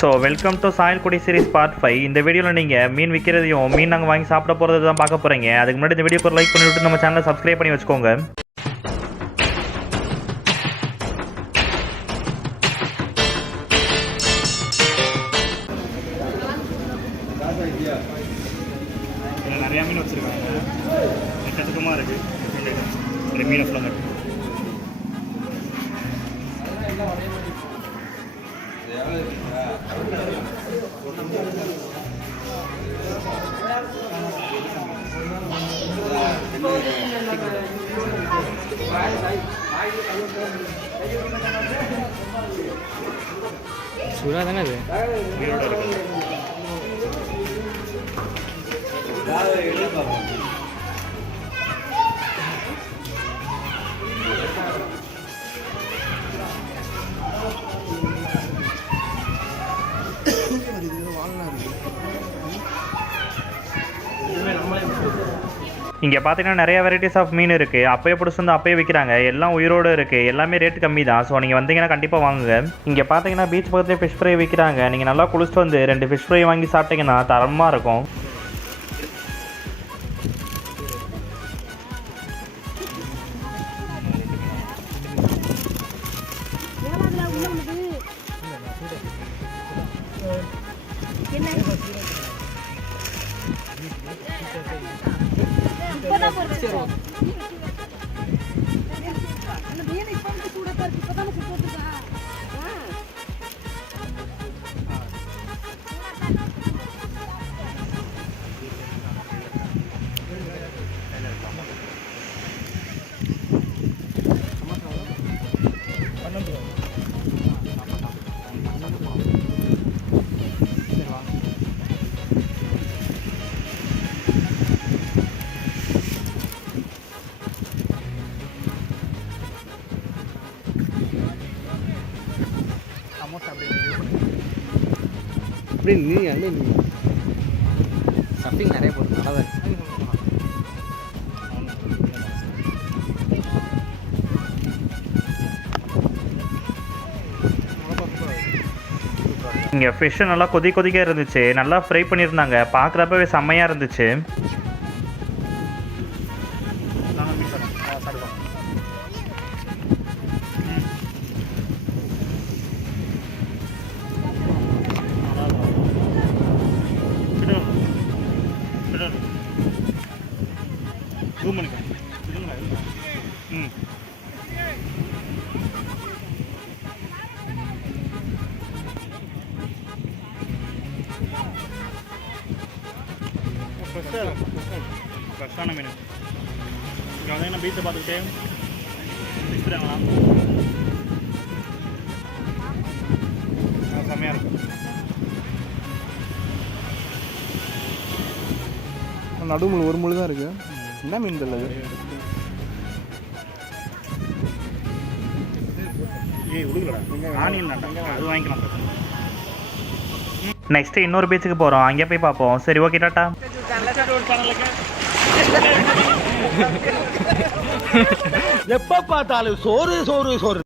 So welcome to Sayalkudi series part 5. இந்த வீடியோவில் நீங்கள் மீன் விற்கிறதையும் மீன் நாங்கள் வாங்கி சாப்பிட போகிறது தான் பார்க்க போகிறீங்க. அதுக்கு முன்னாடி இந்த வீடியோக்கு ஒரு லைக் பண்ணிவிட்டு நம்ம சேனலை சப்ஸ்கிரைப் பண்ணி வச்சுக்கோங்க. நிறையா மீன் வச்சுருக்காங்க, எக்கச்சக்கமாக இருக்குது. மீன் ஃபுல்லாக சுறா தானே அது உயிரோட இருக்குது. இங்கே பார்த்தீங்கன்னா நிறைய வெரைட்டிஸ் ஆஃப் மீன் இருக்குது. அப்பயே பிடிச்சி வந்து அப்பயே விற்கிறாங்க. எல்லாம் உயிரோடு இருக்குது. எல்லாமே ரேட் கம்மி தான். ஸோ நீங்கள் வந்தீங்கன்னா கண்டிப்பாக வாங்குங்க. இங்கே பார்த்தீங்கன்னா பீச் பக்கத்துலேயே ஃபிஷ் ஃப்ரை விற்கிறாங்க. நீங்கள் நல்லா குளிச்சுட்டு வந்து 2 ஃபிஷ் ஃப்ரை வாங்கி சாப்பிட்டீங்கன்னா தரமாக இருக்கும். நீ அண்ணே நீ ஸ்டஃபிங் நிறைய போட்டு நல்லா தான். இங்கே ஃபிஷ்ஷு நல்லா கொதிக்க இருந்துச்சு. நல்லா ஃப்ரை பண்ணியிருந்தாங்க. பார்க்குறப்பவே செம்மையாக இருந்துச்சு. ஃப்ரெஷ்ஷான மீன் இங்கே வந்தீங்கன்னா பீச்சை பார்த்துக்கிட்டே விற்கிறாங்களாம். செம்மையாக இருக்கும். நடுமுள் ஒரு முள் தான் இருக்குது. என்ன மீன் தெரியல. அது வாங்கிக்கலாம். நெக்ஸ்ட்டு இன்னொரு பீச்சுக்கு போகிறோம். அங்கே போய் பார்ப்போம். சரி, ஓகே, டாட்டா. எப்போ பார்த்தாலும் சோறு சோறு சோறு.